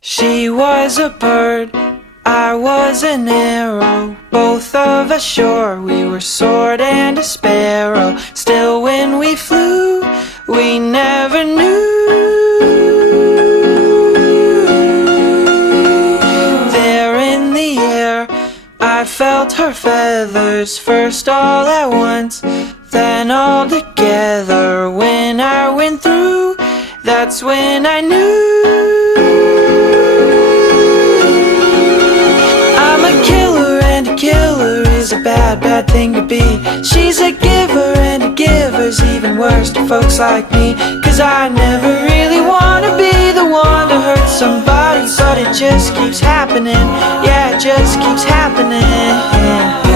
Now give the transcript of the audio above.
She was a bird, I was an arrow, both of us sure we were sword and a sparrow. Still when we flew, we never knew. There in the air, I felt her feathers, first all at once, then all together. When I went through, that's when I knew. I'm a killer, and a killer is a bad, bad thing to be. She's a giver, and a giver's even worse to folks like me. Cause I never really wanna be the one to hurt somebody, but it just keeps happening. Yeah, it just keeps happening.